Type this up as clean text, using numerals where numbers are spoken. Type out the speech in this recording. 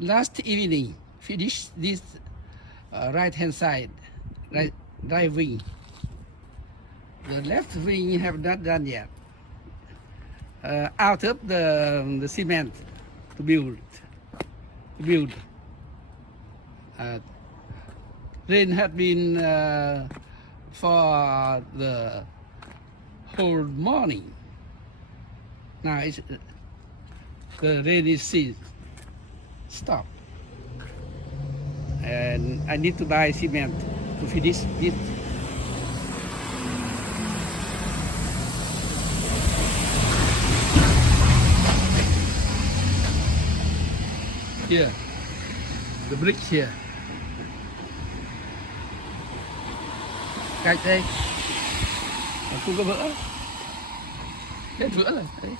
last evening finish this right hand side, right wing. The left wing have not done yet. Out of the cement to build. Uh, Rain had been for the whole morning. Now the rain is ceased, stop, and I need to buy cement to finish it. Here, the brick here. Cách đây, không có vỡ. Hết vỡ rồi. Đấy.